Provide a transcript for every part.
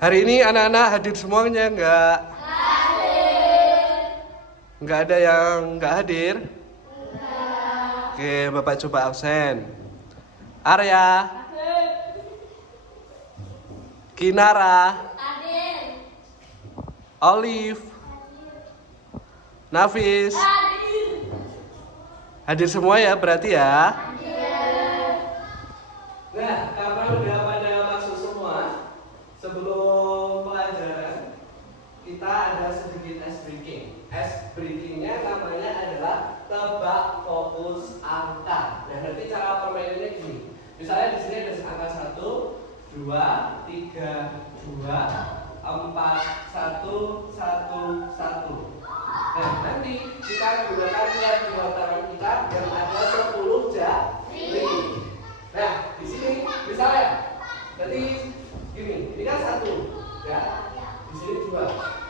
Hari ini anak-anak hadir semuanya enggak? Hadir. Enggak ada yang enggak hadir? Enggak. Oke, Bapak coba absen. Arya, Hadir. Kinara, Hadir. Olive, Nafis. Hadir. Hadir semua ya berarti ya? Hadir. Nah, karena udah pada masuk semua, sebelum pelajaran kita ada sedikit ice breaking. Ice breakingnya namanya adalah tebak fokus angka. Nah, nanti cara permainannya gini. Misalnya di sini ada angka 1, 2, 3, 2, 4, 1, 1, 1. Nah, nanti kita gunakan kedua tangan kita yang ada 10 jari. Nah, di sini misalnya, berarti gini, ini kan 1, ya. Di sini 2.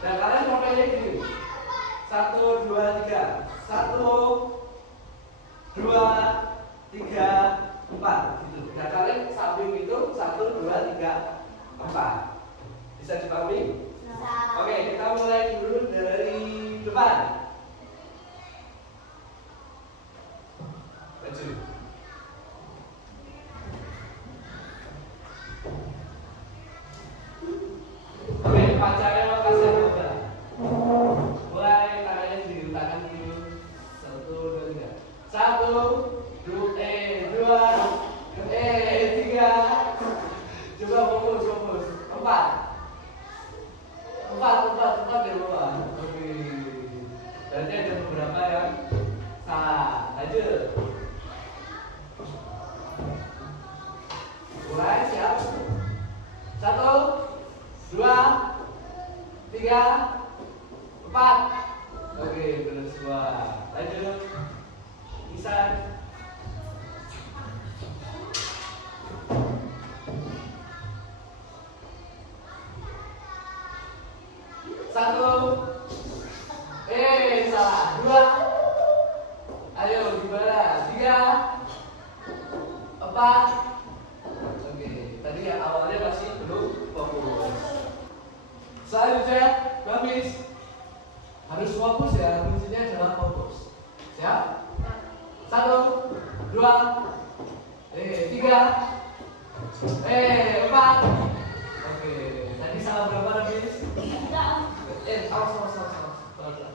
Nah, kalian permainnya gini. 1, 2, 3. 1, 2, 3, 4 gitu. Nah, kalian samping itu 1, 2, 3, 4. Bisa dipahami? Oke, kita mulai dulu dari depan. Maju. Oke, pacarnya mau kasih bola. Mulai tangannya diletakkan dulu. 1, 2, 3. 1, 2, 3. Coba fokus. 4. 4 di bawah. Oke. Berarti ada beberapa yang salah. Lanjut. Mulai siap. 1, 2, 3, 4. Oke, benar semua. Lanjut. Isan. 1. Salah. 2. Ayo gimana? 3, 4. Oke, tadi yang awalnya masih belum fokus. Selanjutnya, Nafis harus fokus ya, kuncinya adalah fokus. Siap? 1, 2, 3, 4. Oke, tadi salah berapa Nafis? Awas. Pelan-pelan.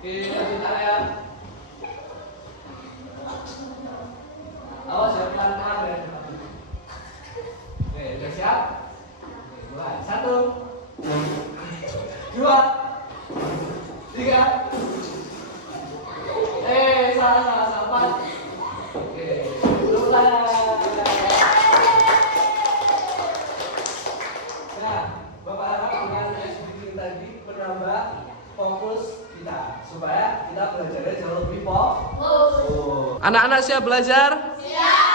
Oke, lanjut Arya. Awas ya, pelan-pelan ya. Oke, udah siap? Oke, mulai. 1, 2, 3. Salah 4. Oke, pelan. Nah, Bapak harap dengan sedikit tadi menambah fokus kita supaya kita belajarnya jauh lebih fokus. Anak-anak siap belajar? Siap.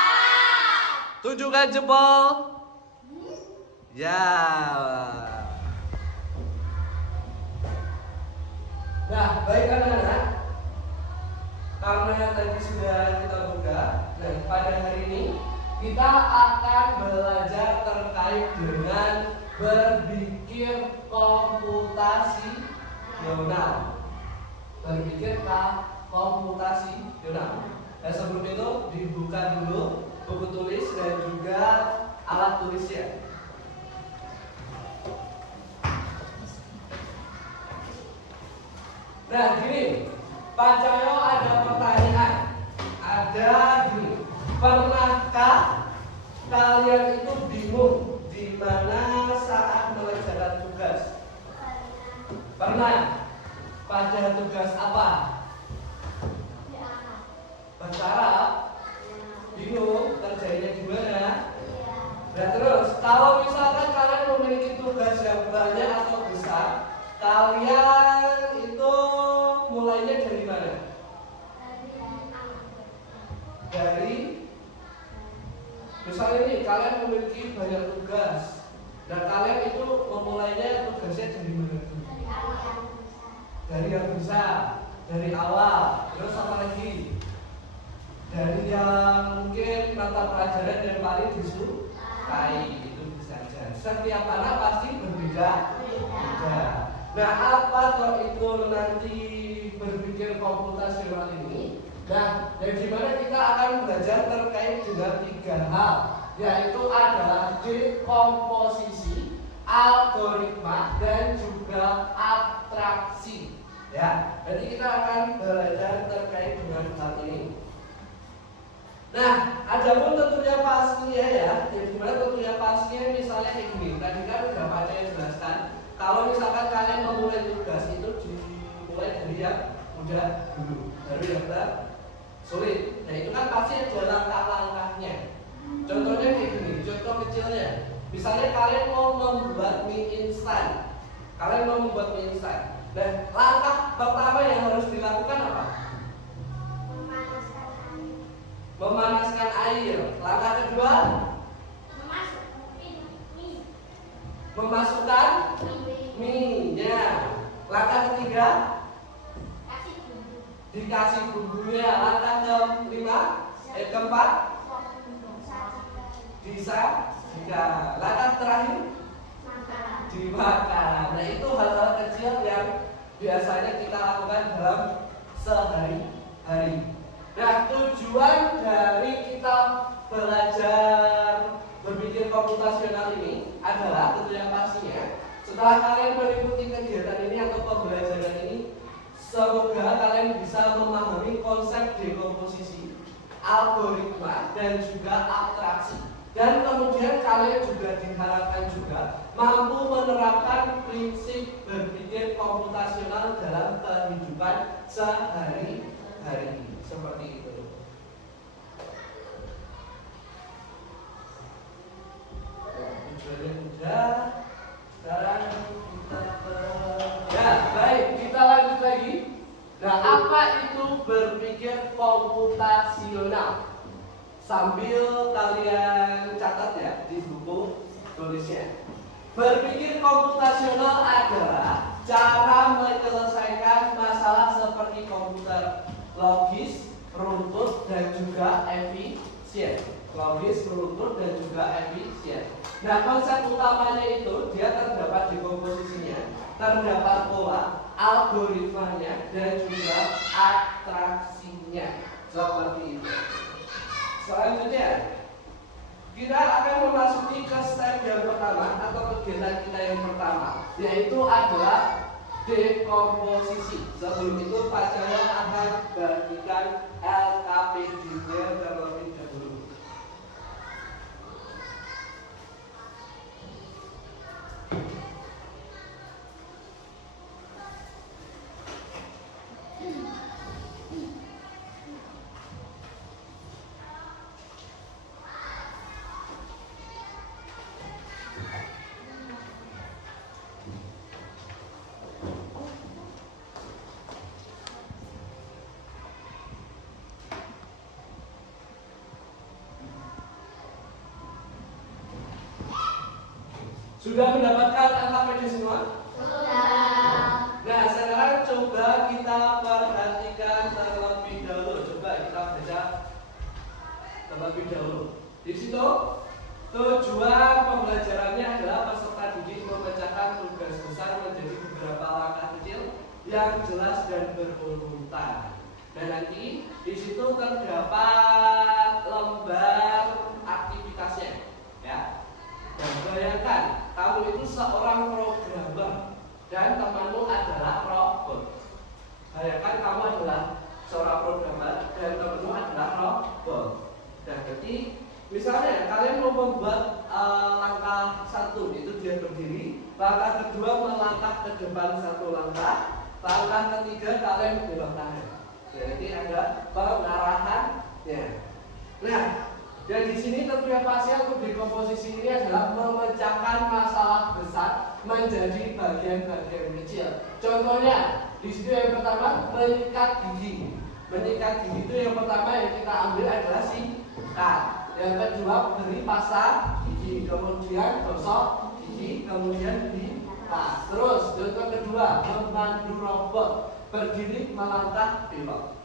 Tunjukkan jempol. Ya. Nah, baik anak-anak. Karena tadi sudah kita buka, nah pada hari ini kita akan belajar terkait dengan berpikir komputasional. Nah, sebelum itu dibuka dulu buku tulis dan juga alat tulisnya. Nah, gini, Pak Cahyo ada pertanyaan. Ada gini, pernahkah kalian itu bingung di mana saat mengerjakan tugas? Pernah? Pada tugas apa? Bahasa Arab? Bingung kerjanya gimana? Nah, terus kalau misalkan kalian memiliki tugas yang banyak atau besar, kalian itu mulainya dari mana? Dari misalnya nih, kalian memiliki banyak tugas. Dan kalian itu memulainya tugasnya dari mana? Dari yang besar, dari awal. Terus apa lagi? Dari yang mungkin mata pelajaran yang paling disukai, itu bisa. Dan setiap anak pasti berbeda. Nah, apa toh itu nanti berpikir komputasional ini? Nah, yang dimana kita akan belajar terkait dengan 3 hal, yaitu adalah dekomposisi, algoritma, dan juga abstraksi. Ya, jadi kita akan belajar terkait dengan hal ini. Nah, ada pun tentunya pastinya ya, yang dimana tentunya pastinya misalnya kayak gini. Tadi kan udah Pak Cahaya jelaskan, kalau misalkan kalian memulai tugas itu dimulai dari yang mudah dulu, baru yang sulit. Nah itu kan pasti ada langkah-langkahnya. Contohnya kayak gini, contoh kecilnya. Misalnya kalian mau membuat mie instan. Nah, langkah pertama yang harus dilakukan apa? Memanaskan air. Langkah kedua? Memasukkan mie-nya. Langkah ketiga? Dikasih bumbunya. Langkah keempat? Disajikan. Langkah terakhir? Dimakan. Nah itu hal-hal kecil yang biasanya kita lakukan dalam sehari-hari. Nah, tujuan dari kita belajar berpikir komputasional ini adalah tentunya pastinya setelah kalian mengikuti kegiatan ini atau pembelajaran ini, semoga kalian bisa memahami konsep dekomposisi, algoritma, dan juga abstraksi. Dan kemudian kalian juga diharapkan juga mampu menerapkan prinsip berpikir komputasional dalam kehidupan sehari-hari. Seperti itu. Tujuannya udah. Sekarang kita ya, baik, kita lanjut lagi. Nah, apa itu berpikir komputasional? Sambil kalian catat ya di buku tulisnya. Berpikir komputasional adalah cara menyelesaikan masalah seperti komputer logis, runtut, dan juga efisien. Nah, konsep utamanya itu dia terdapat di komposisinya, terdapat pola, algoritmanya, dan juga abstraksinya. Seperti itu. Selanjutnya, kita akan memasuki ke step yang pertama atau kegiatan kita yang pertama, yaitu adalah dekomposisi. Sebelum itu Pak Cahaya akan bagikan LKPD-nya terlebih dahulu. Sudah mendapatkan LKPD semua? Sudah. Nah, sekarang coba kita perhatikan terlebih dahulu. Coba kita baca terlebih dahulu. Di situ tujuan pembelajarannya adalah peserta didik memecahkan tugas besar menjadi beberapa langkah kecil yang jelas dan berurutan. Dan nanti di situ terdapat lembar aktivitasnya, ya. Dan bayangkan kamu itu seorang programmer dan temanmu adalah robot. Bayangkan kamu adalah seorang programmer dan temanmu adalah robot. Dan jadi misalnya kalian mau membuat langkah 1 itu dia berdiri, langkah kedua melangkah ke depan 1 langkah, langkah ketiga kalian belok kanan. Jadi ada pengarahannya. Nah, dan di sini tentunya pasti untuk dekomposisi ini adalah memecahkan masalah besar menjadi bagian-bagian kecil. Contohnya, di situ yang pertama menyikat gigi. Menyikat gigi itu yang pertama yang kita ambil adalah sikat. Yang kedua beri pasta gigi, kemudian gosok gigi, kemudian dipas. Terus contoh kedua memandu robot berdiri melangkah belok.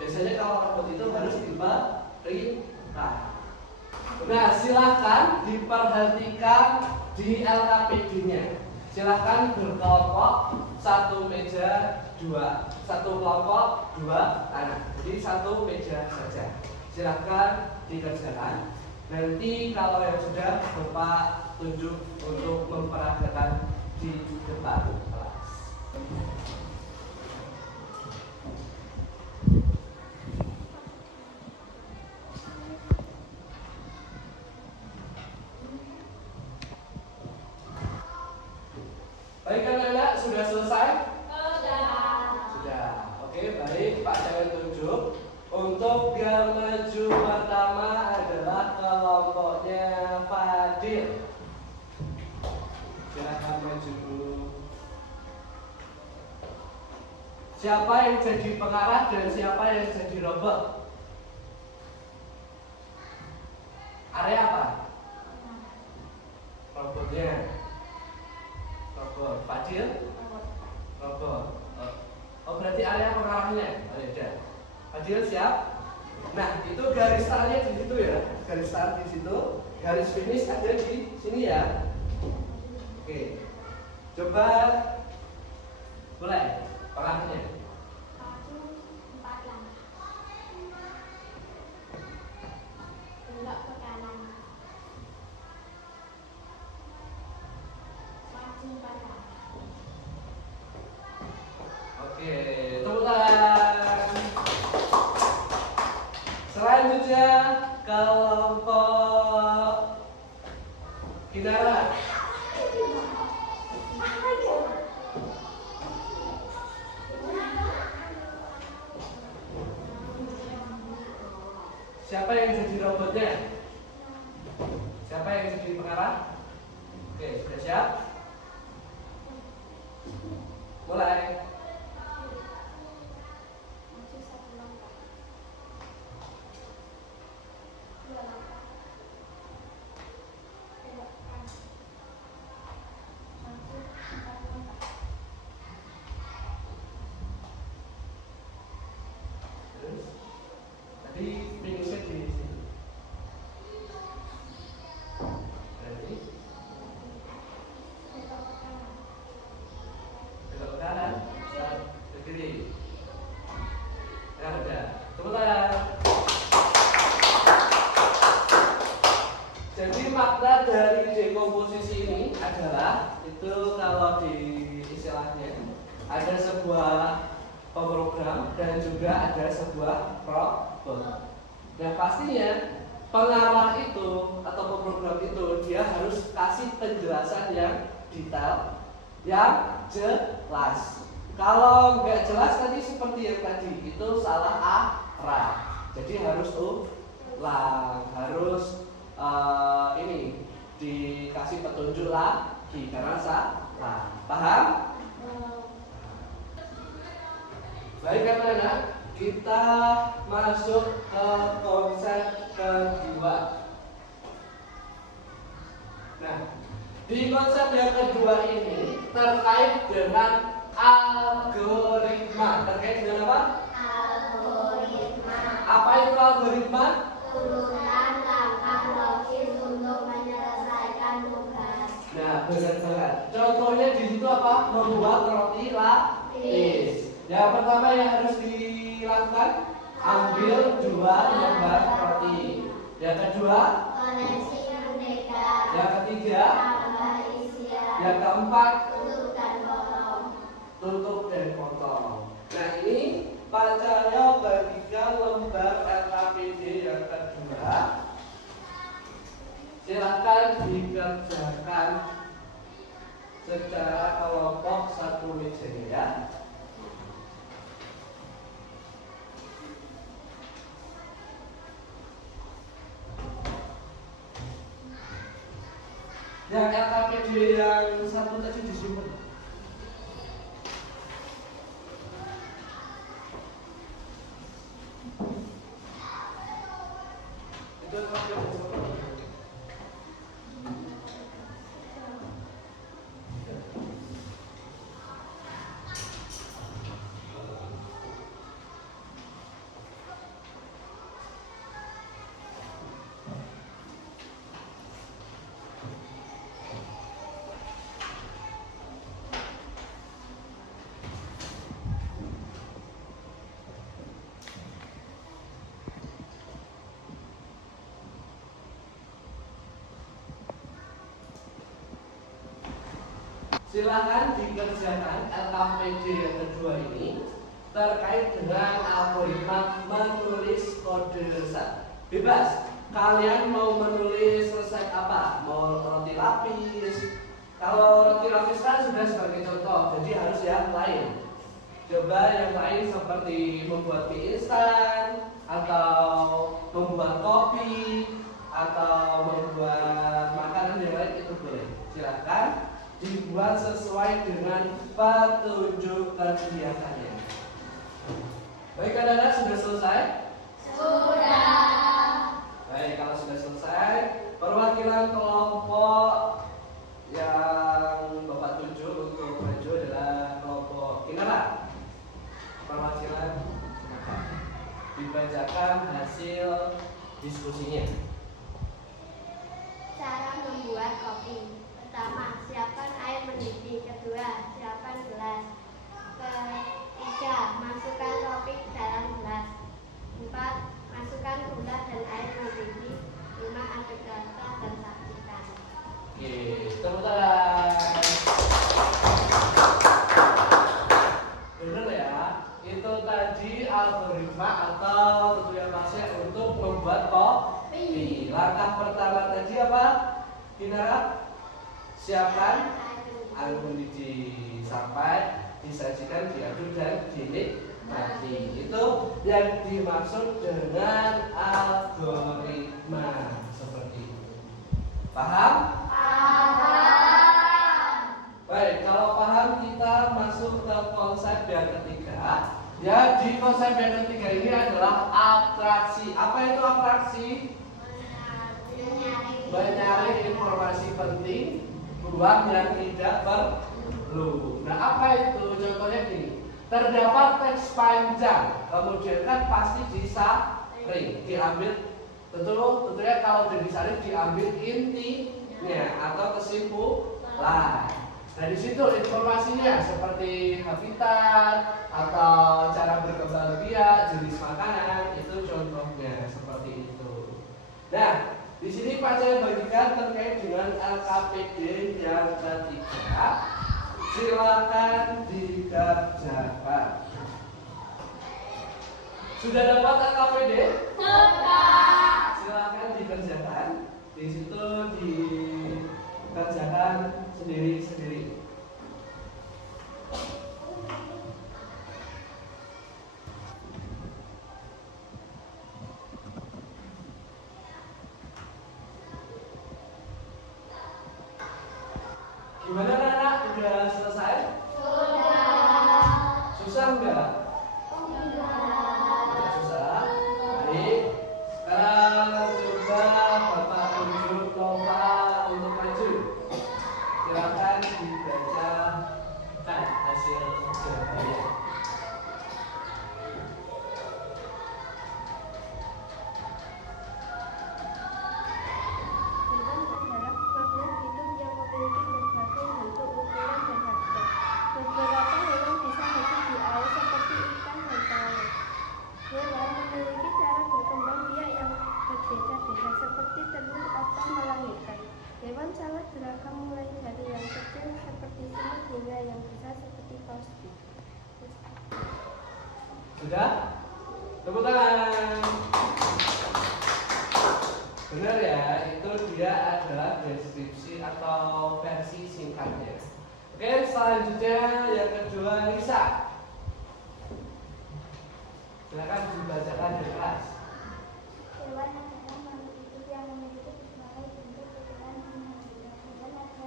Biasanya kalau robot itu harus diperintah. Nah, silakan diperhatikan di LKPD-nya. Silahkan berkelompok, satu meja dua, satu kelompok dua anak. Jadi satu meja saja. Silahkan dikerjakan. Nanti kalau yang sudah Bapak tunjuk untuk memperagakan di depan kelas. Baik anak-anak, sudah selesai? Sudah. Oke, baik. Pak saya tunjuk. Untuk yang maju pertama adalah kelompoknya Fadil. Silakan maju dulu. Siapa yang jadi pengarah dan siapa yang jadi robot? Area apa? Robotnya. Robot. Fadil? Robot. Oh berarti area pengarahnya. Oh ya. Fadil siap? Nah itu garis startnya di situ ya. Garis start di situ. Garis finish ada di sini ya. Oke. Coba mulai pengarahnya. Belok ke kanan. Maju 4 langkah. Oke, tepuk tangan. Selanjutnya kelompok Kinara. Siapa yang jadi robotnya? Siapa yang jadi pengarah? Oke, sudah siap? Mulai. Maju 1 langkah. 2 langkah. Belok kanan. Maju 4 langkah. Terus tadi finishnya di sini. Berarti Belok ke kanan. belok ke kanan, ke kiri. Ya udah, tepuk tangan. Jadi makna dari dekomposisi ini adalah itu kalau di istilahnya ada sebuah pemrogram dan juga ada sebuah robot. Nah pastinya pengarah itu atau pemrogram itu dia harus kasih penjelasan yang detail, yang jelas. Kalau nggak jelas tadi seperti yang tadi itu salah arah. Jadi harus ulang, harus ini dikasih petunjuk lagi karena salah. Paham? Baik anak-anak, kita masuk ke konsep kedua. Nah, di konsep yang kedua ini terkait dengan algoritma. Terkait dengan apa? Algoritma. Apa itu algoritma? Urutan langkah logis untuk menyelesaikan tugas. Nah, benar banget. Contohnya di situ apa? Membuat roti lapis. Yang pertama yang harus dilakukan, ambil 2 lembar roti. Yang kedua, Koneksi bendera. yang ketiga, Tambah isian. yang keempat, Tutup dan potong. tutup dan potong. Nah ini Pak Cahyo bagikan lembar LKPD yang kedua. Silakan dikerjakan secara kelompok satu meja ya. Yang LKPD yang satu tadi disimpan. Itu LKPD satu. Silakan dikerjakan LKPD yang kedua ini terkait dengan algoritma menulis kode resep. Bebas, kalian mau menulis resep apa? Mau roti lapis? Kalau roti lapis kan sudah sebagai contoh, jadi harus yang lain. Coba yang lain seperti membuat mie instan, atau membuat kopi, atau membuat makanan yang lain, itu boleh. Silakan dibuat sesuai dengan petunjuk kegiatannya. Baik, anak-anak sudah selesai? Sudah. Baik, kalau sudah selesai, perwakilan kelompok yang Bapak tunjuk untuk maju adalah kelompok Kinara. Perwakilan dibacakan hasil diskusinya. Cara membuat kopi. Pertama, siapkan air mendidih. Kedua, siapkan gelas. Ketiga, masukkan kopi ke dalam gelas. 4. Masukkan gula dan air mendidih. 5. Aduk rata dan sajikan. Oke, tepuk tangan. Benar ya, itu tadi algoritma atau tutorial bahasa untuk membuat kopi. Langkah pertama tadi apa? Kinara? Siapkan air mendidih sampai disajikan, diaduk dan dinikmati. Itu yang dimaksud dengan algoritma seperti itu. Paham? Baik, kalau paham kita masuk ke konsep yang ketiga. Ya, di konsep yang ketiga ini adalah atraksi. Apa itu atraksi? Menyaring informasi penting, buang yang tidak perlu. Nah, apa itu? Contohnya gini. Terdapat teks panjang, kemudian kan pasti disaring, diambil. Tentunya kalau udah disaring diambil intinya atau kesimpulan. Nah, di situ informasinya seperti habitat atau cara berkembang biak, jenis makanan, itu contohnya seperti itu. Nah, di sini Pak saya bagikan terkait dengan LKPD yang ketiga. Silakan dikerjakan. Sudah dapat LKPD? Sudah. Silakan dikerjakan. Di situ dikerjakan sendiri-sendiri. Gimana anak? Udah selesai? Sudah. Susah enggak? Tidak susah. Baik. Sekarang coba Bapak tunjuk lomba untuk maju. Silakan dibacakan hasil jawabannya. Hewan adalah makhluk hidup yang memiliki berbagai bentuk, ukuran, dan habitat. Beberapa hewan bisa hidup di air seperti ikan dan kelelawar. Hewan memiliki cara berkembang biak yang berbeda-beda seperti telur atau melahirkan. Hewan sangat beragam mulai dari yang kecil seperti semut hingga yang besar seperti paus. Sudah? Tepuk tangan. Benar ya, itu dia adalah deskripsi atau versi singkatnya. Oke, selanjutnya yang kedua Lisa. Silakan dibacakan di kelas. Hewan adalah makhluk hidup yang memiliki berbagai bentuk, ukuran, dan habitat. Hewan ada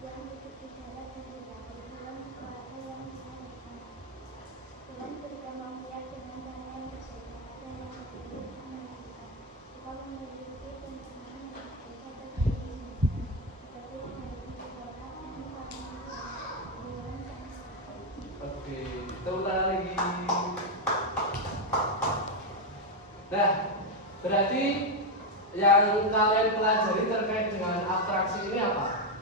yang hidup di darat dan di air. Hewan ada yang bisa berenang. Hewan berkembang biak dengan cara yang berbeda. Ada yang hidup melahirkan. Hewan memiliki pencernaan yang berbeda dari jenisnya. Seperti memiliki suara, bukan hewan sama sekali. Oke, kita ulang lagi. Nah, berarti yang kalian pelajari terkait dengan atraksi ini apa?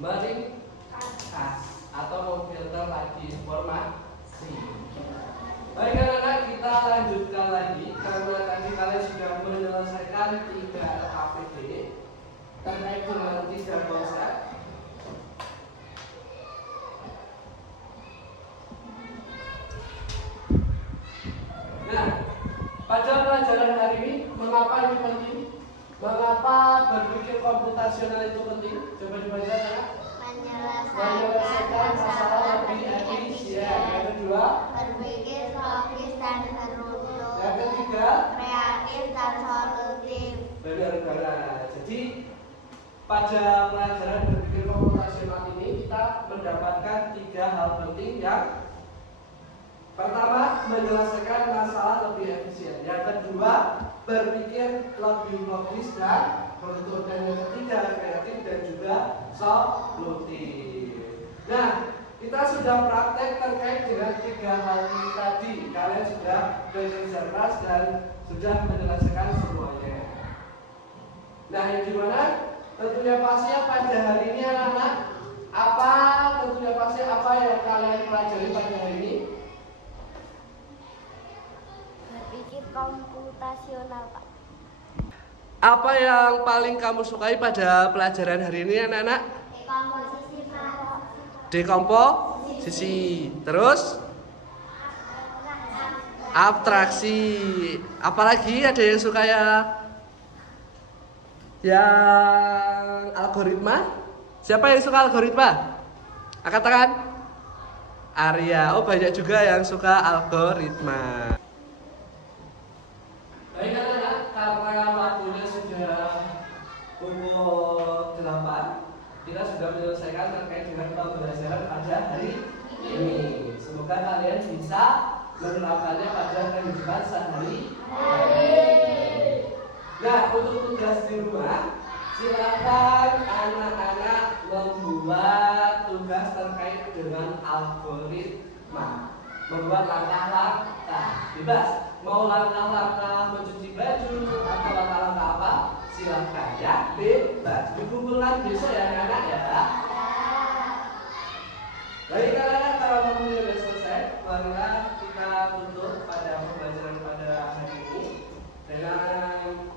Meringkas atau memfilter lagi informasi. Baik anak-anak, kita lanjutkan lagi karena tadi kalian sudah menyelesaikan 3 LKPD terkait dengan 3 konsep. pelajaran hari ini, mengapa ini penting? Mengapa berpikir komputasional itu penting? Coba dibaca ya. Menyelesaikan masalah lebih efisien. Yang kedua, berpikir logis dan beruntun, yang ketiga, kreatif dan solutif. benar-benar. Jadi pada pelajaran berpikir komputasional ini kita mendapatkan 3 hal penting. Yang pertama, menyelesaikan masalah lebih efisien. Yang kedua, berpikir lebih logis dan beruntun. Dan yang ketiga, kreatif dan juga solutif. Nah, kita sudah praktek terkait dengan 3 hal ini tadi. Kalian sudah bekerja keras dan sudah menyelesaikan semuanya. Nah, yang dimana tentunya pastinya pada hari ini anak-anak, tentunya pasti apa yang kalian pelajari pada hari ini? Berpikir komputasional, Pak. Apa yang paling kamu sukai pada pelajaran hari ini anak-anak? Komposisi, Pak. Dekomposisi. Terus abstraksi. Apalagi ada yang suka ya? Yang algoritma? Siapa yang suka algoritma? Angkat tangan. Arya. Oh, banyak juga yang suka algoritma. Baik anak-anak, karena waktunya sudah pukul 8, kita sudah menyelesaikan terkait dengan pembelajaran pada hari ini. Semoga kalian bisa menerapkannya pada kehidupan sehari-hari. Nah, untuk tugas di rumah, silakan anak-anak membuat tugas terkait dengan algoritma. Membuat langkah-langkah bebas. Mau langkah-langkah mencuci baju atau langkah-langkah apa? Silakan ya, bebas. Dikumpulkan besok ya anak-anak ya. Baik anak-anak, kalau waktunya sudah selesai, marilah kita tutup pada pembelajaran pada hari ini dengan